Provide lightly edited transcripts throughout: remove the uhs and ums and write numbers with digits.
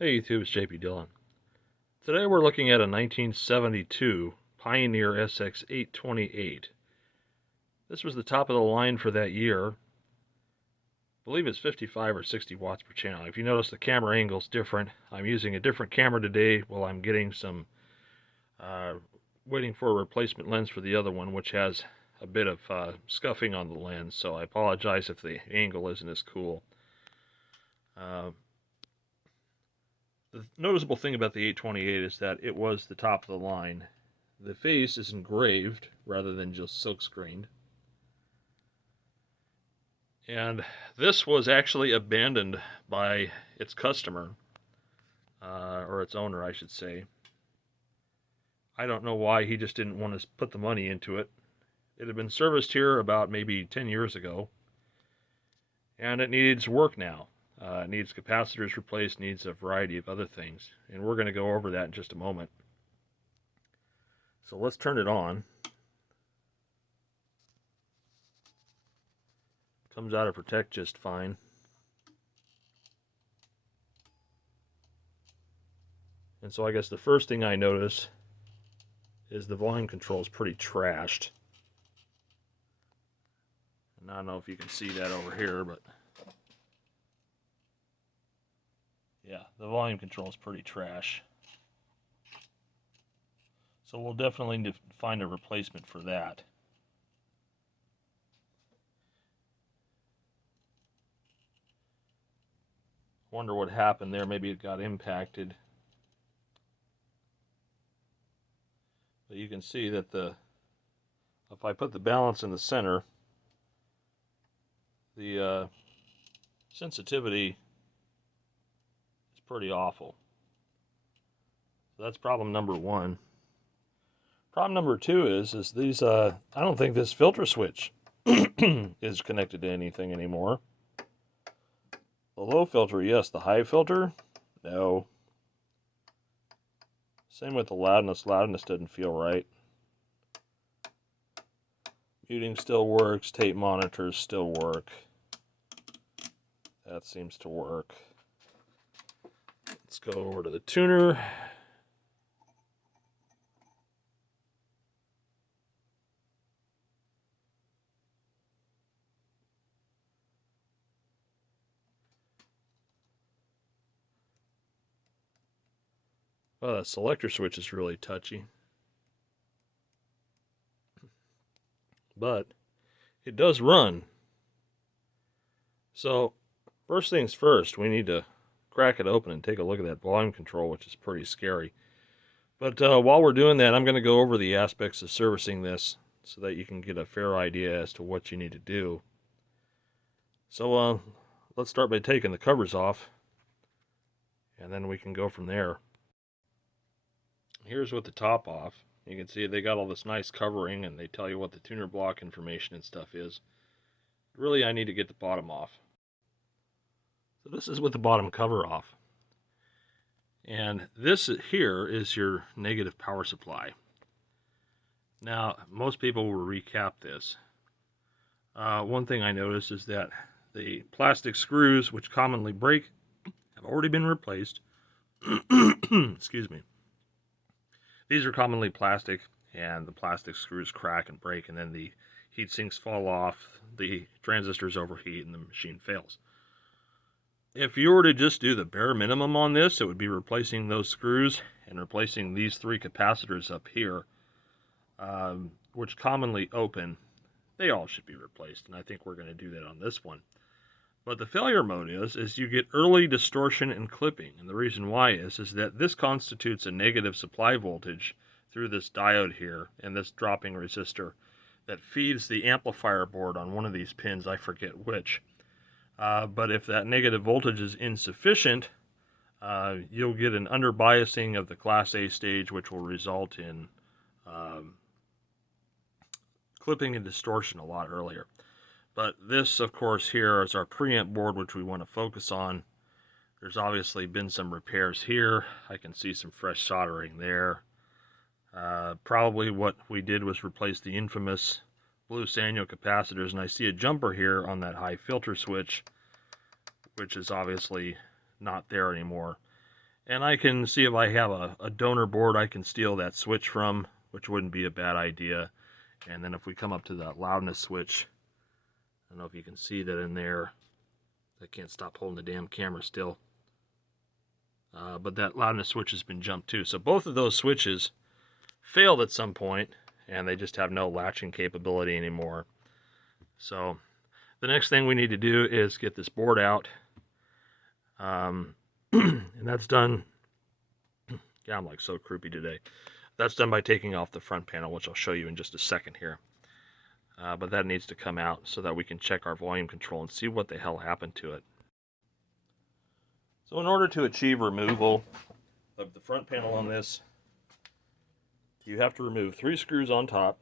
Hey YouTube, it's JP Dillon. Today we're looking at a 1972 Pioneer sx-828. This was the top of the line for that year. I believe it's 55 or 60 watts per channel. If you notice, the camera angle is different. I'm using a different camera today while I'm getting some waiting for a replacement lens for the other one, which has a bit of scuffing on the lens, so I apologize if the angle isn't as cool. The noticeable thing about the 828 is that it was the top of the line. The face is engraved rather than just silk screened. And this was actually abandoned by its customer, or its owner, I should say. I don't know why he just didn't want to put the money into it. It had been serviced here about maybe 10 years ago, and it needs work now. It needs capacitors replaced, needs a variety of other things, and we're going to go over that in just a moment. So let's turn it on. Comes out of Protect just fine. And so I guess the first thing I notice is the volume control is pretty trashed. And I don't know if you can see that over here, but yeah, the volume control is pretty trash. So we'll definitely need to find a replacement for that. Wonder what happened there. Maybe it got impacted. But you can see that if I put the balance in the center, the sensitivity is pretty awful. So that's problem number one. Problem number two is these, I don't think this filter switch is connected to anything anymore. The low filter, yes. The high filter, no. Same with the loudness. Loudness doesn't feel right. Muting still works. Tape monitors still work. That seems to work. Let's go over to the tuner. Well, that selector switch is really touchy. But it does run. So, first things first, we need to crack it open and take a look at that volume control, which is pretty scary. But while we're doing that, I'm going to go over the aspects of servicing this so that you can get a fair idea as to what you need to do. So let's start by taking the covers off, and then we can go from there. Here's with the top off. You can see they got all this nice covering, and they tell you what the tuner block information and stuff is. Really, I need to get the bottom off. So this is with the bottom cover off. And this here is your negative power supply. Now, most people will recap this. One thing I noticed is that the plastic screws, which commonly break, have already been replaced. Excuse me. These are commonly plastic, and the plastic screws crack and break, and then the heat sinks fall off, the transistors overheat, and the machine fails. If you were to just do the bare minimum on this, it would be replacing those screws and replacing these three capacitors up here, which commonly open. They all should be replaced, and I think we're going to do that on this one. But the failure mode is you get early distortion and clipping, and the reason why is that this constitutes a negative supply voltage through this diode here and this dropping resistor that feeds the amplifier board on one of these pins, I forget which. But if that negative voltage is insufficient, you'll get an underbiasing of the Class A stage, which will result in clipping and distortion a lot earlier. But this, of course, here is our preamp board, which we want to focus on. There's obviously been some repairs here. I can see some fresh soldering there. Probably what we did was replace the infamous blue Sanyo capacitors, and I see a jumper here on that high filter switch, which is obviously not there anymore. And I can see if I have a donor board I can steal that switch from, which wouldn't be a bad idea. And then if we come up to that loudness switch, I don't know if you can see that in there. I can't stop holding the damn camera still. But that loudness switch has been jumped too. So both of those switches failed at some point, and they just have no latching capability anymore. So the next thing we need to do is get this board out. And that's done. Yeah, I'm like so croupy today. That's done by taking off the front panel, which I'll show you in just a second here. But that needs to come out so that we can check our volume control and see what the hell happened to it. So in order to achieve removal of the front panel on this, you have to remove 3 screws on top.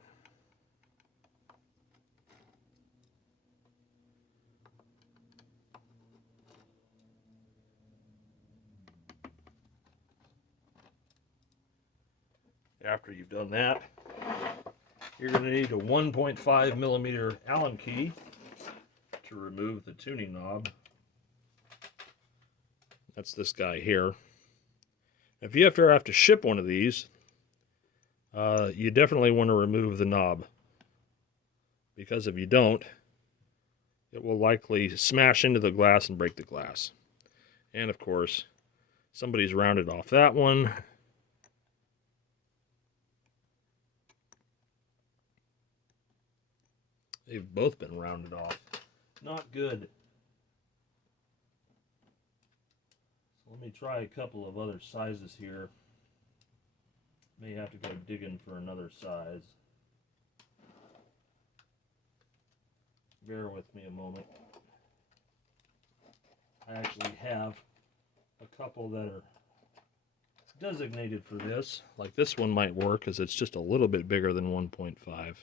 After you've done that, you're going to need a 1.5 millimeter Allen key to remove the tuning knob. That's this guy here. If you ever have to ship one of these, you definitely want to remove the knob, because if you don't, it will likely smash into the glass and break the glass. And of course, somebody's rounded off that one. They've both been rounded off. Not good. So let me try a couple of other sizes here. May have to go digging for another size. Bear with me a moment. I actually have a couple that are designated for this. Like this one might work because it's just a little bit bigger than 1.5.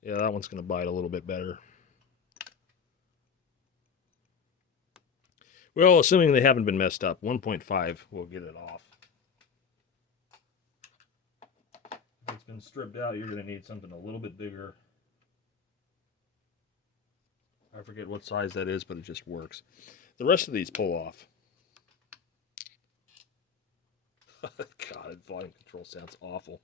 Yeah, that one's going to bite a little bit better. Well, assuming they haven't been messed up, 1.5 will get it off. If it's been stripped out, you're going to need something a little bit bigger. I forget what size that is, but it just works. The rest of these pull off. God, volume control sounds awful.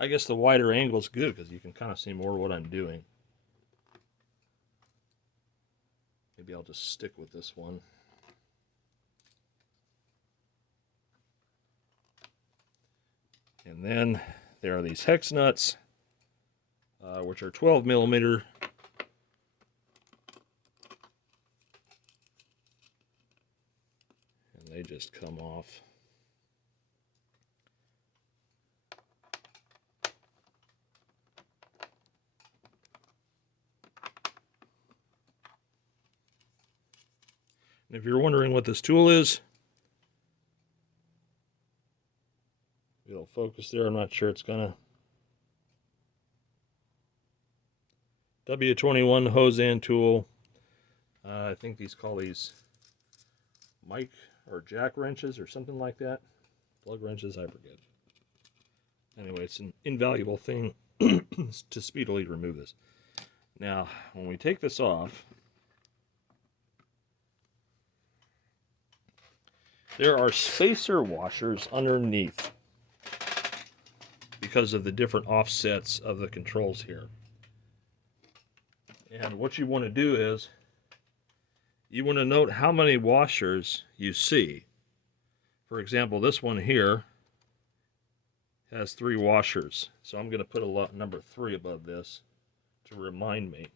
I guess the wider angle is good because you can kind of see more of what I'm doing. Maybe I'll just stick with this one. And then there are these hex nuts, which are 12 millimeter. And they just come off. And if you're wondering what this tool is, it'll focus there. I'm not sure it's gonna. W21 hose end tool. I think these call these mic or jack wrenches or something like that. Plug wrenches, I forget. Anyway, it's an invaluable thing to speedily remove this. Now, when we take this off, there are spacer washers underneath because of the different offsets of the controls here. And what you want to do is you want to note how many washers you see. For example, this one here has 3 washers. So I'm going to put a number 3 above this to remind me.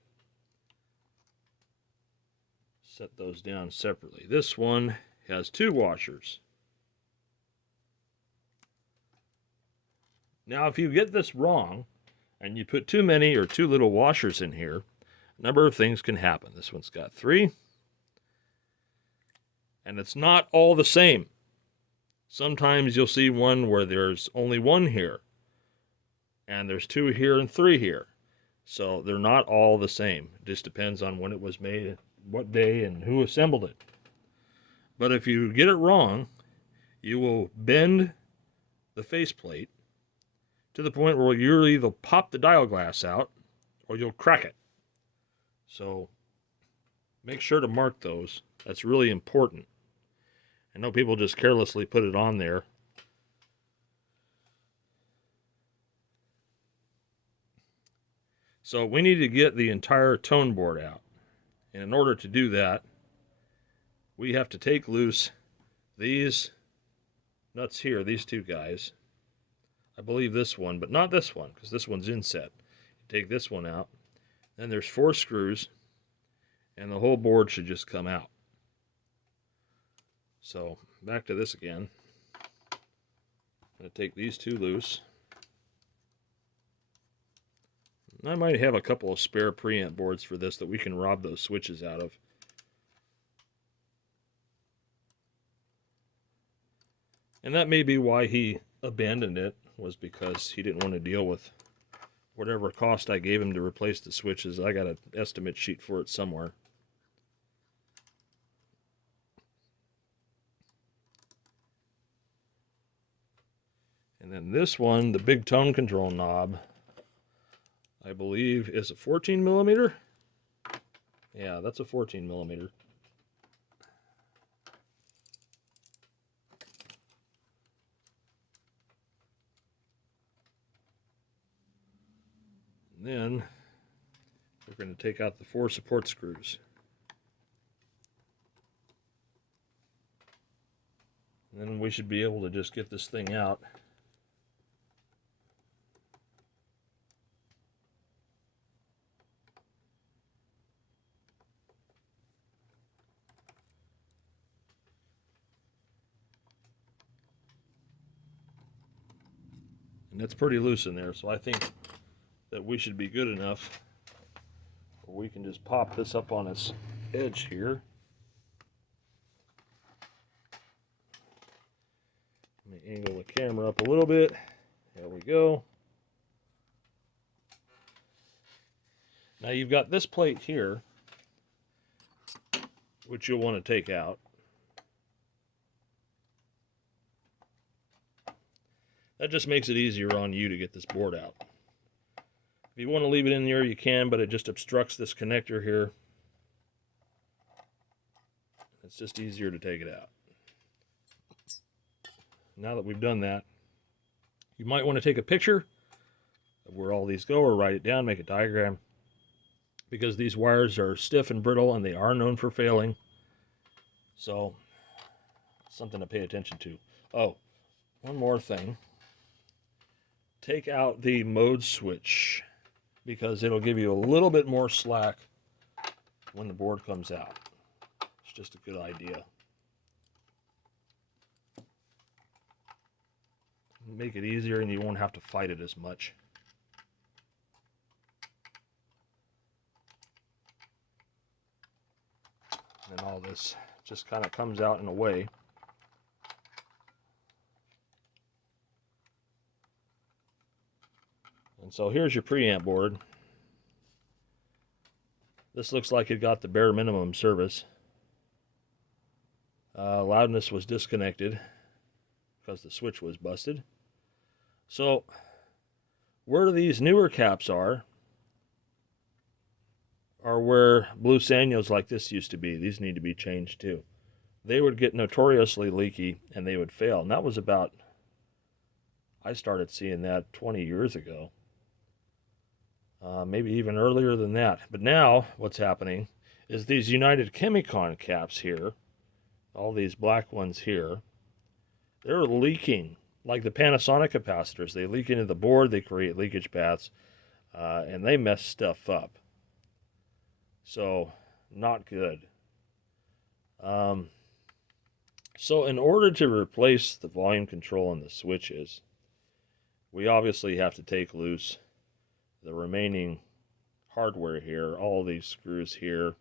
Set those down separately. This one has 2 washers. Now, if you get this wrong and you put too many or too little washers in here, a number of things can happen. This one's got 3, and it's not all the same. Sometimes you'll see one where there's only 1 here, and there's 2 here and 3 here. So they're not all the same. It just depends on when it was made, what day, and who assembled it. But if you get it wrong, you will bend the faceplate to the point where you'll either pop the dial glass out or you'll crack it. So make sure to mark those. That's really important. I know people just carelessly put it on there. So we need to get the entire tone board out. And in order to do that, we have to take loose these nuts here, these two guys. I believe this one, but not this one, because this one's inset. Take this one out. Then there's 4 screws, and the whole board should just come out. So back to this again. I'm going to take these 2 loose. I might have a couple of spare preamp boards for this that we can rob those switches out of. And that may be why he abandoned it, was because he didn't want to deal with whatever cost I gave him to replace the switches. I got an estimate sheet for it somewhere. And then this one, the big tone control knob, I believe is a 14 millimeter. Yeah, that's a 14 millimeter. And then we're going to take out the 4 support screws. And then we should be able to just get this thing out. And it's pretty loose in there, so I think that we should be good enough where we can just pop this up on its edge here. Let me angle the camera up a little bit. There we go. Now you've got this plate here, which you'll want to take out. That just makes it easier on you to get this board out. If you want to leave it in there, you can, but it just obstructs this connector here. It's just easier to take it out. Now that we've done that, you might want to take a picture of where all these go, or write it down, make a diagram, because these wires are stiff and brittle and they are known for failing. So, something to pay attention to. Oh, one more thing. Take out the mode switch, because it'll give you a little bit more slack when the board comes out. It's just a good idea. Make it easier and you won't have to fight it as much. And all this just kind of comes out in a way. And so here's your preamp board. This looks like it got the bare minimum service. Loudness was disconnected because the switch was busted. So where these newer caps are where blue Sanyos like this used to be. These need to be changed too. They would get notoriously leaky and they would fail. And that was about, I started seeing that 20 years ago. Maybe even earlier than that. But now what's happening is these United Chemicon caps here, all these black ones here, they're leaking like the Panasonic capacitors. They leak into the board, they create leakage paths, and they mess stuff up. So, not good. So in order to replace the volume control and the switches, we obviously have to take loose the remaining hardware here, all these screws here,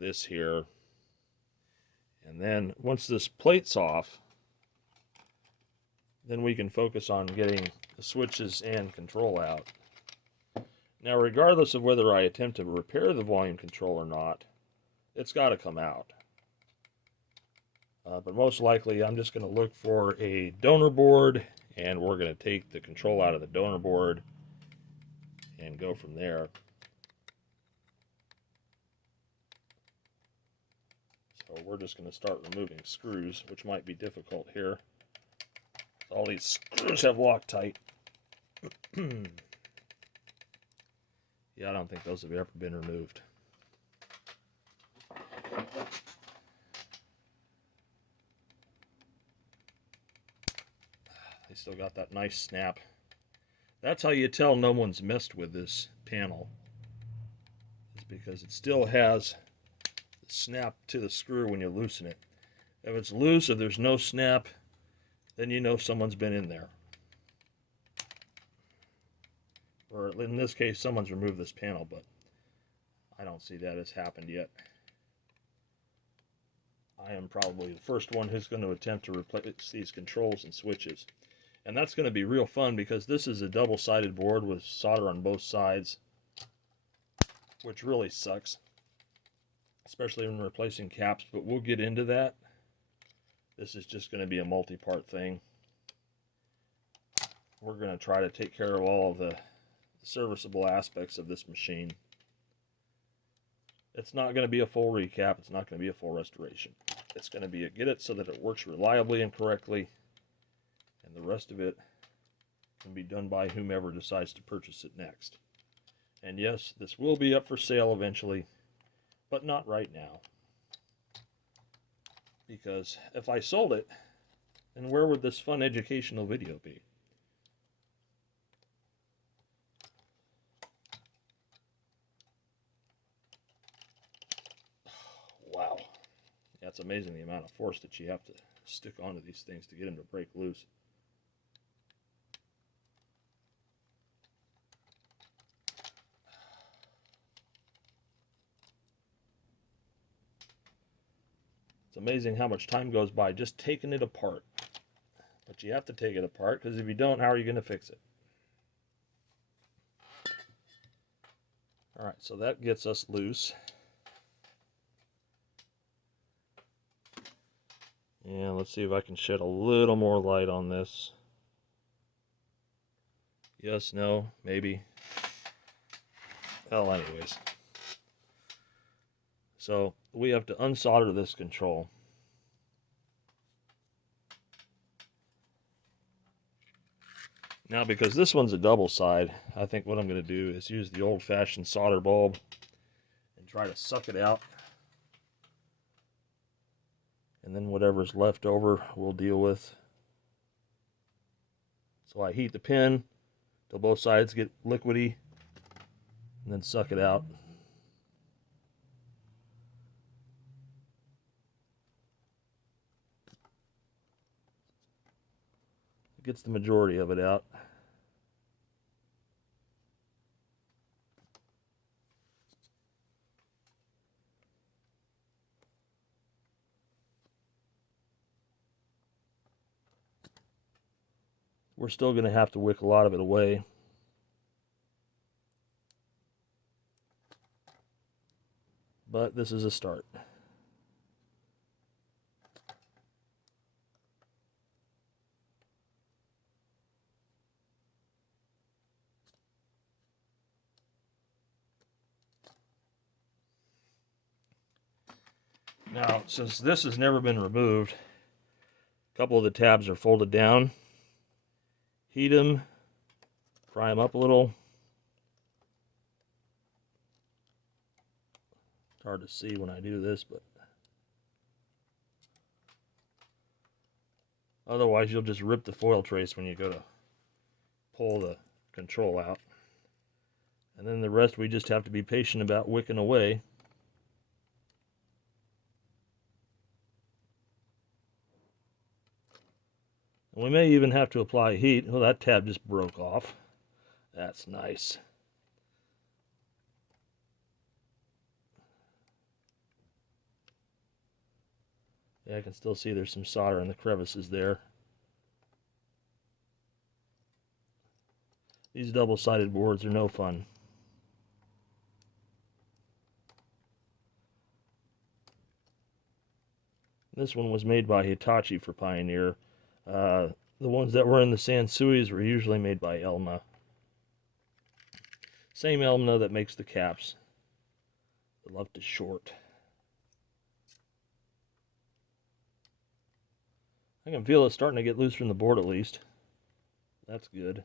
this here, and then once this plate's off, then we can focus on getting the switches and control out. Now, regardless of whether I attempt to repair the volume control or not, it's got to come out. But most likely I'm just going to look for a donor board, and we're going to take the control out of the donor board and go from there. So we're just going to start removing screws, which might be difficult here. All these screws have Loctite. Yeah, I don't think those have ever been removed. They still got that nice snap. That's how you tell no one's messed with this panel, is because it still has the snap to the screw when you loosen it. If it's loose, if there's no snap, then you know someone's been in there. Or in this case, someone's removed this panel, but I don't see that has happened yet. I am probably the first one who's going to attempt to replace these controls and switches. And that's going to be real fun because this is a double-sided board with solder on both sides, which really sucks, especially when replacing caps, but we'll get into that. This is just going to be a multi-part thing. We're going to try to take care of all of the serviceable aspects of this machine. It's not going to be a full recap. It's not going to be a full restoration. It's going to be get it so that it works reliably and correctly, and the rest of it can be done by whomever decides to purchase it next. And yes, this will be up for sale eventually, but not right now. Because if I sold it, then where would this fun educational video be? Wow. Yeah, it's amazing the amount of force that you have to stick onto these things to get them to break loose. It's amazing how much time goes by just taking it apart. But you have to take it apart, because if you don't, how are you going to fix it? Alright, so that gets us loose. And let's see if I can shed a little more light on this. Yes, no, maybe. Well, anyways. So we have to unsolder this control. Now, because this one's a double side, I think what I'm going to do is use the old-fashioned solder bulb and try to suck it out. And then whatever's left over we'll deal with. So I heat the pin till both sides get liquidy, and then suck it out. It gets the majority of it out. We're still going to have to wick a lot of it away. But this is a start. Now, since this has never been removed, a couple of the tabs are folded down. Heat them, fry them up a little. It's hard to see when I do this, but otherwise you'll just rip the foil trace when you go to pull the control out. And then the rest we just have to be patient about wicking away. And we may even have to apply heat. Oh, that tab just broke off. That's nice. Yeah, I can still see there's some solder in the crevices there. These double-sided boards are no fun. This one was made by Hitachi for Pioneer. The ones that were in the Sansuis were usually made by Elma. Same Elma that makes the caps. The left is short. I can feel it starting to get loose from the board at least. That's good.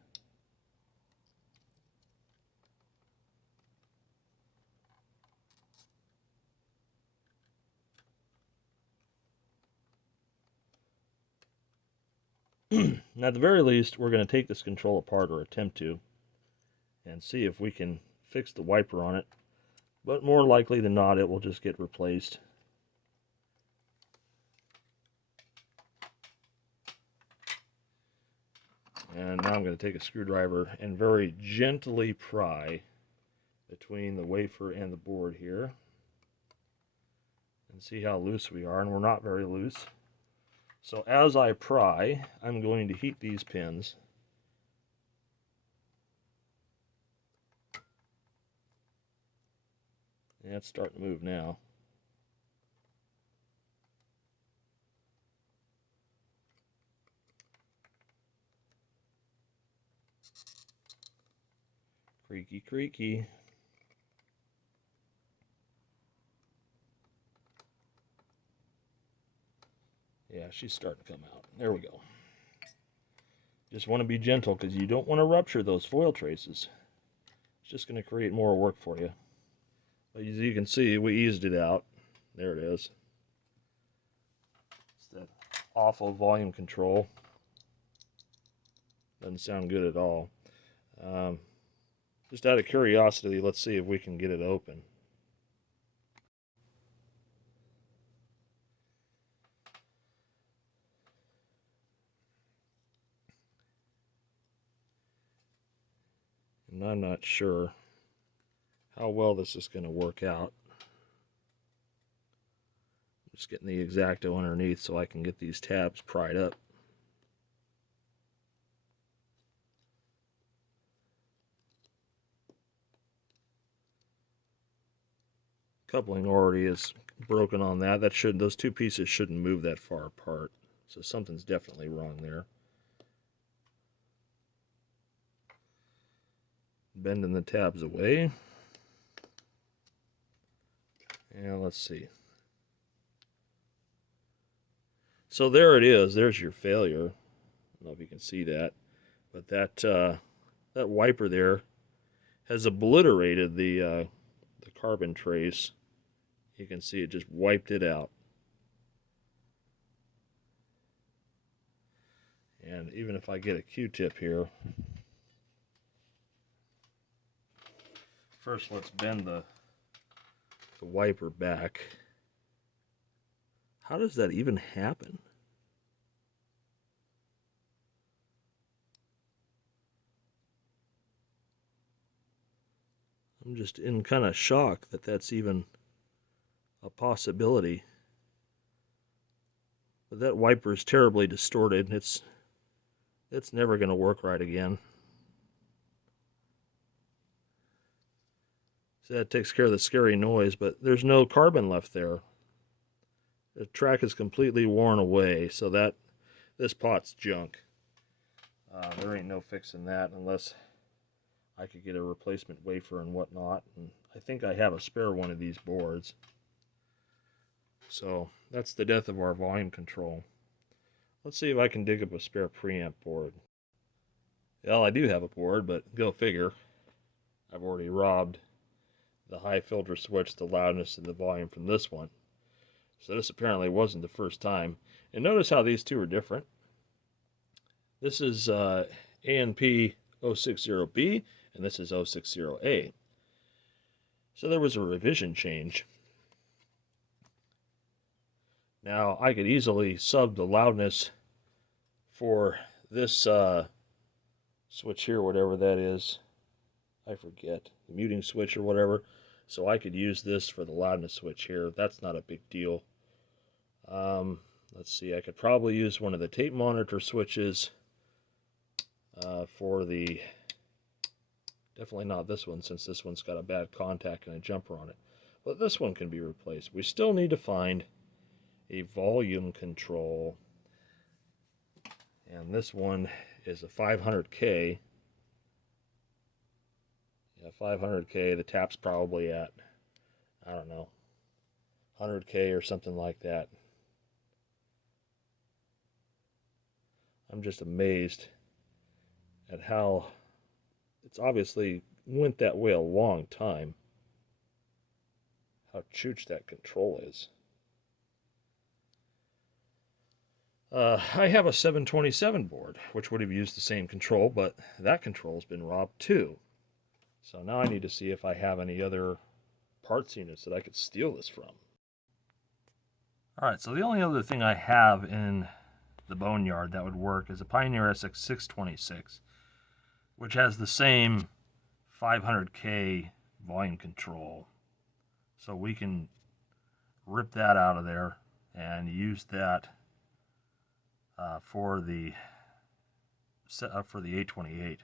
Now, at the very least, we're going to take this control apart, or attempt to, and see if we can fix the wiper on it. But more likely than not, it will just get replaced. And now I'm going to take a screwdriver and very gently pry between the wafer and the board here. And see how loose we are, and we're not very loose. So as I pry, I'm going to heat these pins. Yeah, it's starting to move now. Creaky, creaky. Yeah, she's starting to come out. There we go. Just want to be gentle because you don't want to rupture those foil traces. It's just going to create more work for you. But as you can see, we eased it out. There it is. It's that awful volume control. Doesn't sound good at all. Just out of curiosity, let's see if we can get it open. And I'm not sure how well this is going to work out. Just getting the X-Acto underneath so I can get these tabs pried up. Coupling already is broken on that. Those two pieces shouldn't move that far apart. So something's definitely wrong there. Bending the tabs away. And let's see. So there it is. There's your failure. I don't know if you can see that, but that wiper there has obliterated the carbon trace. You can see it just wiped it out. And even if I get a Q-tip here, first let's bend the wiper back. How does that even happen? I'm just in kind of shock that that's even a possibility. But that wiper is terribly distorted. It's never going to work right again. So that takes care of the scary noise, but there's no carbon left there. The track is completely worn away, so that this pot's junk. There ain't no fixing that unless I could get a replacement wafer and whatnot. And I think I have a spare one of these boards. So that's the death of our volume control. Let's see if I can dig up a spare preamp board. Well, I do have a board, but go figure. I've already robbed the high filter switch, the loudness, and the volume from this one. So this apparently wasn't the first time. And notice how these two are different. This is ANP 060B, and this is 060A. So there was a revision change. Now I could easily sub the loudness for this switch here, whatever that is. I forget, the muting switch or whatever. So I could use this for the loudness switch here. That's not a big deal. Let's see, I could probably use one of the tape monitor switches for the, definitely not this one, since this one's got a bad contact and a jumper on it. But this one can be replaced. We still need to find a volume control, and this one is a 500K. Yeah, 500K. The tap's probably at, I don't know, 100K or something like that. I'm just amazed at how it's obviously went that way a long time. How chooch that control is. I have a 727 board, which would have used the same control, but that control's been robbed too. So now I need to see if I have any other parts units that I could steal this from. Alright, so the only other thing I have in the boneyard that would work is a Pioneer sx-626, which has the same 500K volume control. So we can rip that out of there and use that for the 828,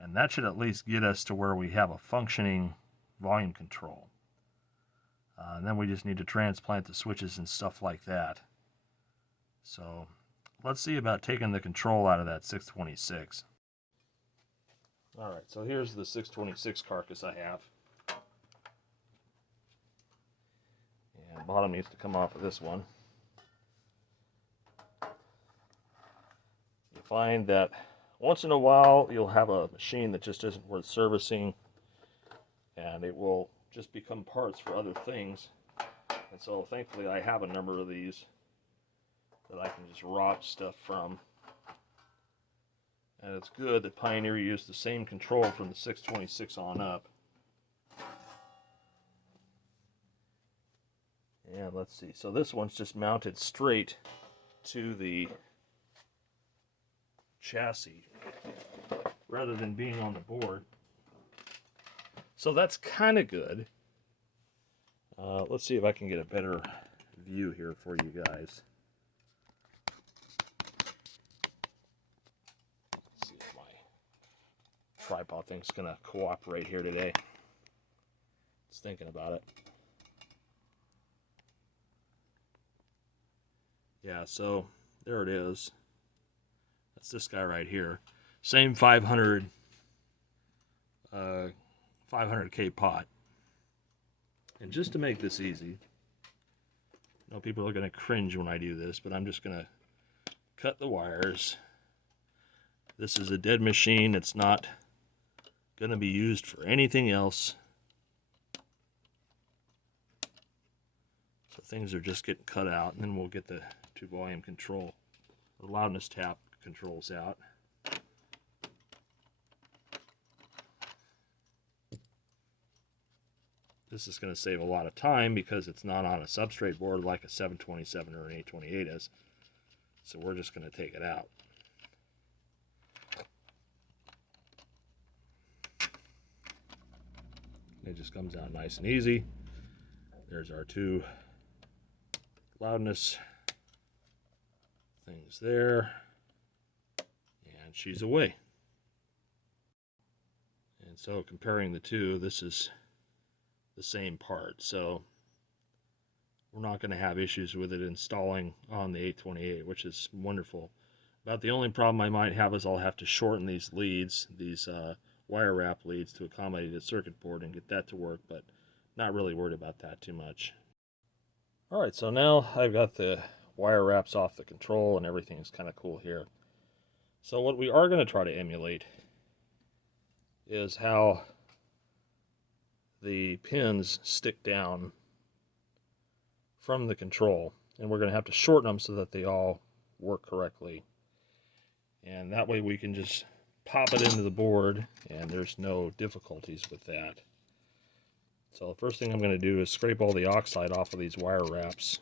and that should at least get us to where we have a functioning volume control. And then we just need to transplant the switches and stuff like that. So let's see about taking the control out of that 626. Alright, so here's the 626 carcass I have. And bottom needs to come off of this one. You find that once in a while you'll have a machine that just isn't worth servicing, and it will just become parts for other things. And so thankfully I have a number of these that I can just rob stuff from. And it's good that Pioneer used the same control from the 626 on up. And let's see, so this one's just mounted straight to the chassis rather than being on the board. So that's kind of good. Let's see if I can get a better view here for you guys. Let's see if my tripod thing's gonna cooperate here today. Just thinking about it. Yeah, so there it is. That's this guy right here. Same 500K pot. And just to make this easy, I know people are going to cringe when I do this, but I'm just going to cut the wires. This is a dead machine. It's not going to be used for anything else. So things are just getting cut out, and then we'll get the 2-volume control, the loudness tap controls out. This is going to save a lot of time because it's not on a substrate board like a 727 or an 828 is. So we're just going to take it out. It just comes out nice and easy. There's our 2 loudness things there. And she's away. And so comparing the two, this is the same part, so we're not going to have issues with it installing on the 828, which is wonderful. About the only problem I might have is I'll have to shorten these leads, these wire wrap leads, to accommodate the circuit board and get that to work, but not really worried about that too much. Alright, so now I've got the wire wraps off the control and everything's kind of cool here. So what we are going to try to emulate is how the pins stick down from the control, and we're going to have to shorten them so that they all work correctly, and that way we can just pop it into the board and there's no difficulties with that. So the first thing I'm going to do is scrape all the oxide off of these wire wraps.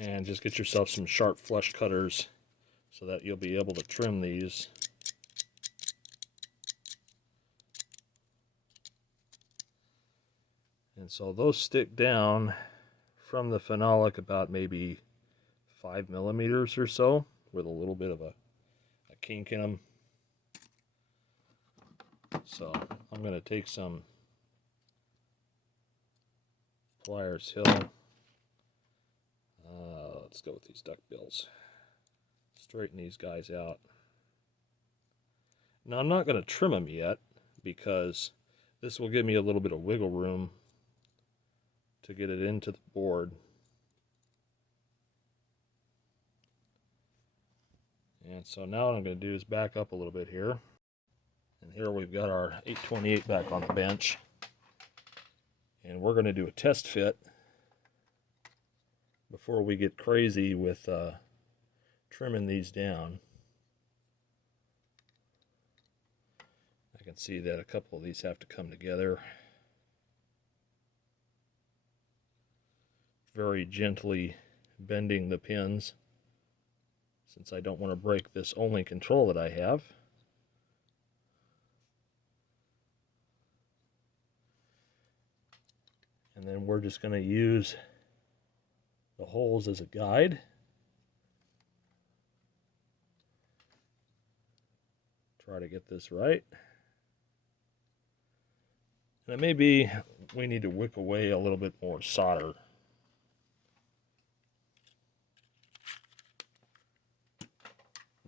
And just get yourself some sharp flush cutters so that you'll be able to trim these. And so those stick down from the phenolic about maybe 5 millimeters or so, with a little bit of a kink in them. So I'm going to take some pliers Hill. Let's go with these duck bills. Straighten these guys out. Now I'm not going to trim them yet because this will give me a little bit of wiggle room to get it into the board. And so now what I'm going to do is back up a little bit here. And here we've got our 828 back on the bench. And we're going to do a test fit before we get crazy with trimming these down. I can see that a couple of these have to come together. Very gently bending the pins, since I don't want to break this only control that I have. And then we're just going to use the holes as a guide. Try to get this right. And it may be we need to wick away a little bit more solder.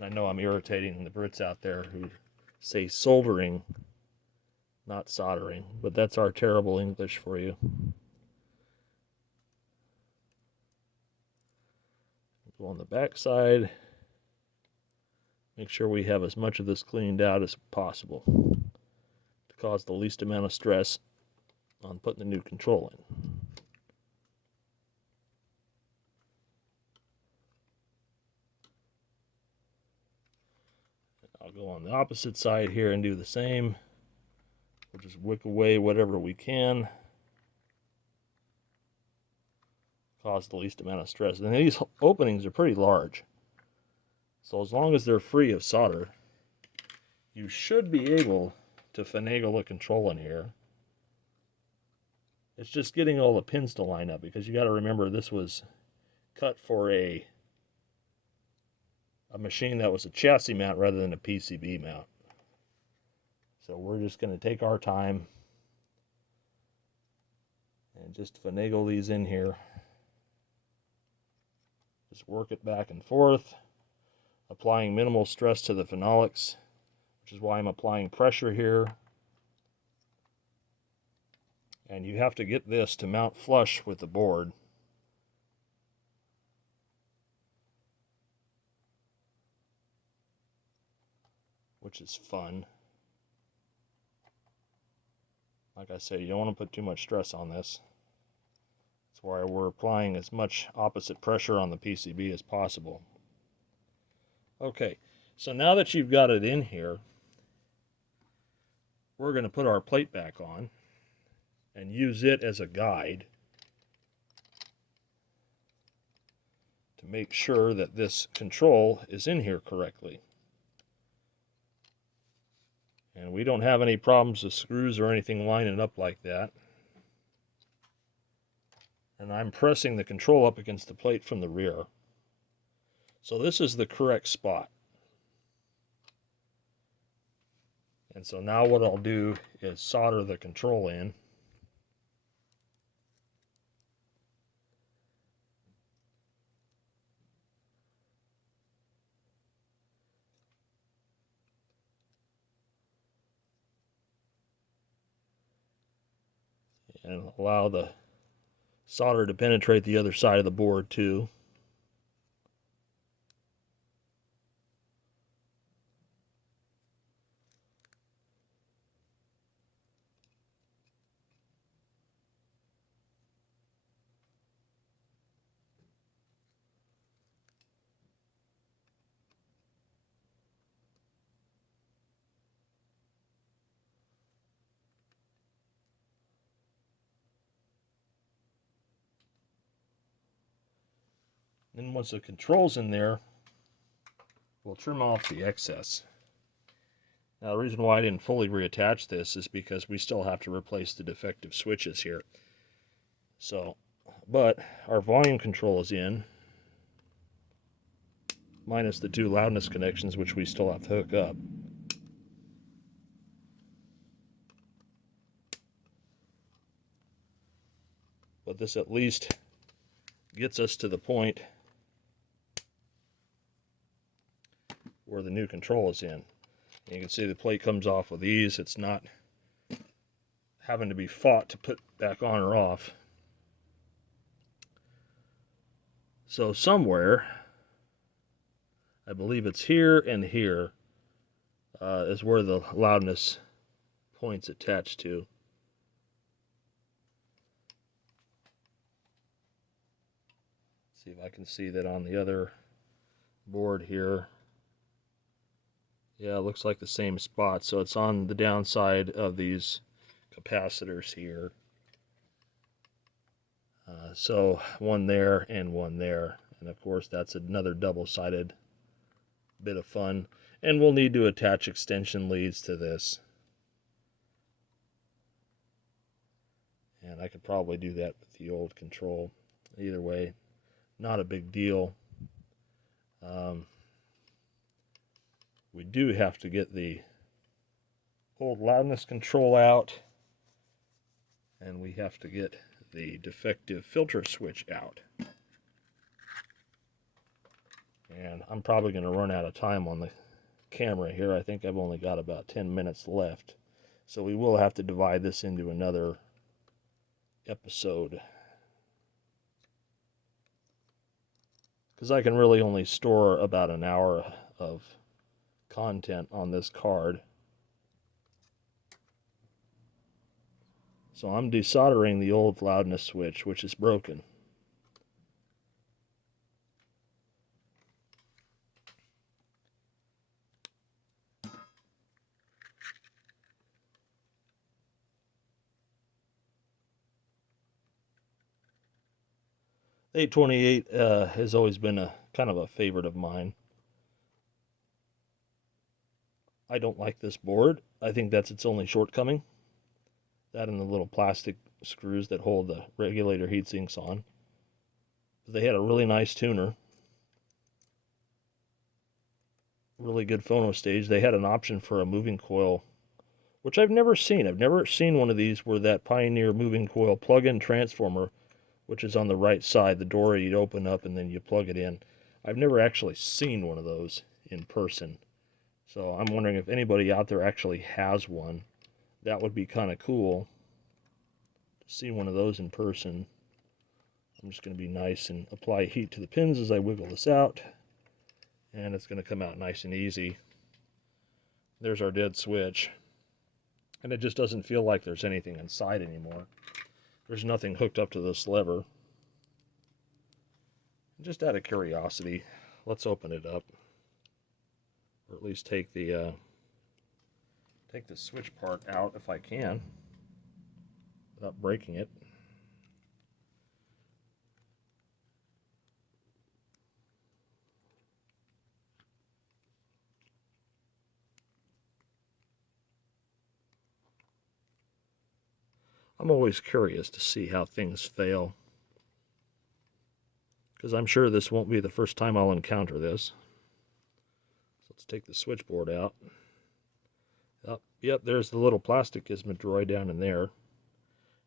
I know I'm irritating the Brits out there who say soldering, not soldering, but that's our terrible English for you. Go on the back side. Make sure we have as much of this cleaned out as possible to cause the least amount of stress on putting the new control in. I'll go on the opposite side here and do the same. We'll just wick away whatever we can, cause the least amount of stress. And these openings are pretty large, so as long as they're free of solder, you should be able to finagle the control in here. It's just getting all the pins to line up, because you got to remember this was cut for a machine that was a chassis mount rather than a PCB mount. So we're just going to take our time and just finagle these in here. Just work it back and forth, applying minimal stress to the phenolics, which is why I'm applying pressure here. And you have to get this to mount flush with the board. Which is fun. Like I say, you don't want to put too much stress on this. That's why we're applying as much opposite pressure on the PCB as possible. Okay, so now that you've got it in here, we're going to put our plate back on and use it as a guide to make sure that this control is in here correctly. And we don't have any problems with screws or anything lining up like that. And I'm pressing the control up against the plate from the rear. So this is the correct spot. And so now what I'll do is solder the control in. And allow the solder to penetrate the other side of the board too. Then once the control's in there, we'll trim off the excess. Now the reason why I didn't fully reattach this is because we still have to replace the defective switches here. So, but our volume control is in, minus the two loudness connections which we still have to hook up. but this at least gets us to the point where the new control is in. And you can see the plate comes off with ease. It's not having to be fought to put back on or off. So somewhere, I believe it's here and here, is where the loudness point's attached to. See if I can see that on the other board here. Yeah, it looks like the same spot. So it's on the downside of these capacitors here. So one there and one there. And of course that's another double-sided bit of fun. And we'll need to attach extension leads to this. And I could probably do that with the old control. Either way, not a big deal. We do have to get the old loudness control out, and we have to get the defective filter switch out. And I'm probably going to run out of time on the camera here. I think I've only got about 10 minutes left. So we will have to divide this into another episode, because I can really only store about an hour of content on this card. So I'm desoldering the old loudness switch, which is broken. The 828 has always been a kind of a favorite of mine. I don't like this board. I think that's its only shortcoming. That and the little plastic screws that hold the regulator heat sinks on. They had a really nice tuner. Really good phono stage. They had an option for a moving coil, which I've never seen. I've never seen one of these where that Pioneer moving coil plug-in transformer, which is on the right side, the door you'd open up and then you plug it in. I've never actually seen one of those in person. So I'm wondering if anybody out there actually has one. That would be kind of cool to see one of those in person. I'm just going to be nice and apply heat to the pins as I wiggle this out. And it's going to come out nice and easy. There's our dead switch. And it just doesn't feel like there's anything inside anymore. There's nothing hooked up to this lever. Just out of curiosity, let's open it up. Or at least take the switch part out if I can, without breaking it. I'm always curious to see how things fail, because I'm sure this won't be the first time I'll encounter this. So let's take the switchboard out. Yep, there's the little plastic gizmo down in there.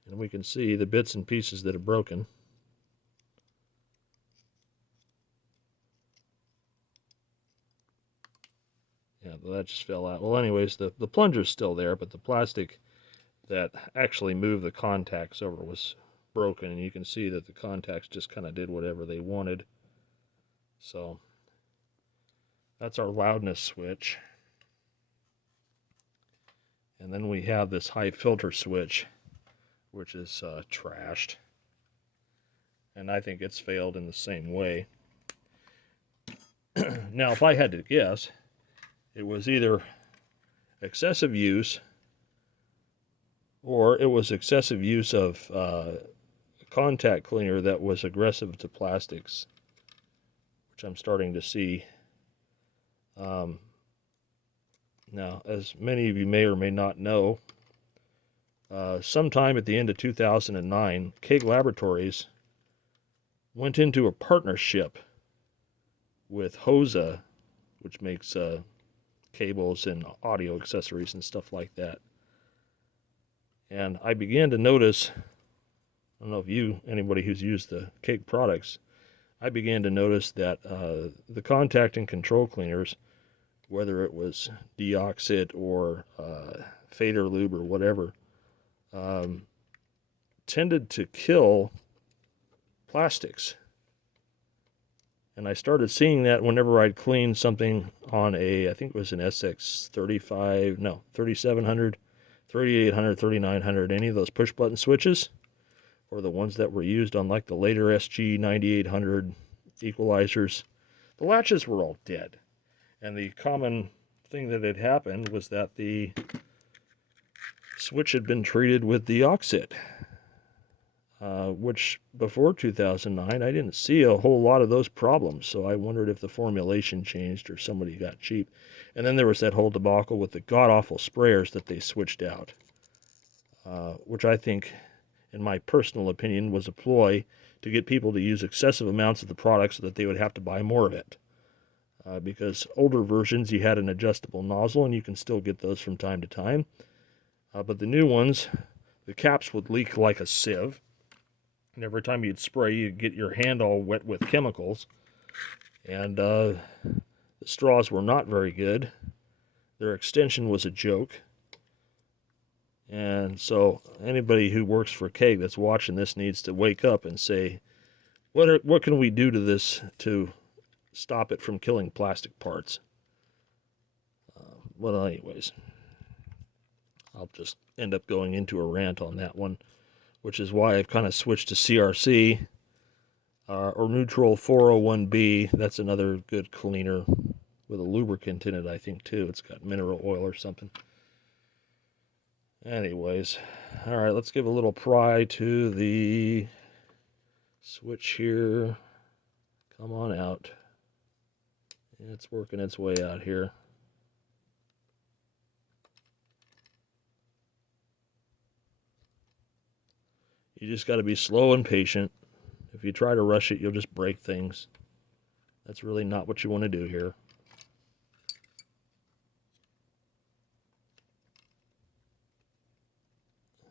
And we can see the bits and pieces that are broken. Yeah, that just fell out. Well, anyways, the plunger's still there, but the plastic that actually moved the contacts over was broken. And you can see that the contacts just kind of did whatever they wanted. So that's our loudness switch. And then we have this high filter switch, which is trashed. And I think it's failed in the same way. Now, if I had to guess, it was either excessive use, or it was excessive use of contact cleaner that was aggressive to plastics, which I'm starting to see. Now, as many of you may or may not know, sometime at the end of 2009, Kague Laboratories went into a partnership with HOSA, which makes cables and audio accessories and stuff like that. And I began to notice don't know if anybody who's used the Cake products, I began to notice that the contact and control cleaners, whether it was Deoxit or Fader Lube or whatever, tended to kill plastics. And I started seeing that whenever I'd clean something on I think it was an sx-35, no, 3700, 3800, 3900, any of those push button switches, or the ones that were used on like the later SG 9800 equalizers, the latches were all dead. And the common thing that had happened was that the switch had been treated with Deoxit, which before 2009 I didn't see a whole lot of those problems. So I wondered if the formulation changed or somebody got cheap. And then there was that whole debacle with the god-awful sprayers that they switched out, which I think, in my personal opinion, was a ploy to get people to use excessive amounts of the product so that they would have to buy more of it. Because older versions, you had an adjustable nozzle, and you can still get those from time to time. But the new ones, the caps would leak like a sieve. And every time you'd spray, you'd get your hand all wet with chemicals. And the straws were not very good. Their extension was a joke. And so anybody who works for Keg that's watching this needs to wake up and say, what can we do to this to stop it from killing plastic parts? Well, anyways, I'll just end up going into a rant on that one, which is why I've kind of switched to CRC or Neutral 401B. That's another good cleaner with a lubricant in it, I think, too. It's got mineral oil or something. Anyways, all right, let's give a little pry to the switch here. Come on out. It's working its way out here. You just got to be slow and patient. If you try to rush it, you'll just break things. That's really not what you want to do here.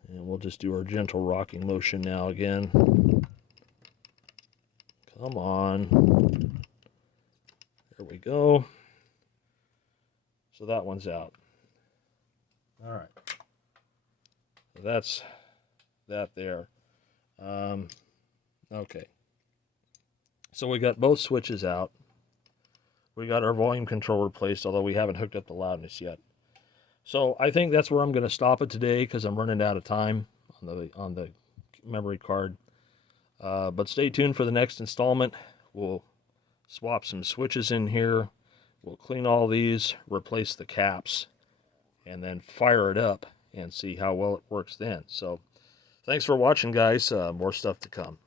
And we'll just do our gentle rocking motion now again. Come on. There we go. So that one's out. All right. So that's that there. Okay. So we got both switches out. We got our volume control replaced, although we haven't hooked up the loudness yet. So I think that's where I'm going to stop it today because I'm running out of time on the memory card. But stay tuned for the next installment. We'll swap some switches in here. We'll clean all these, replace the caps, and then fire it up and see how well it works then. So thanks for watching, guys. More stuff to come.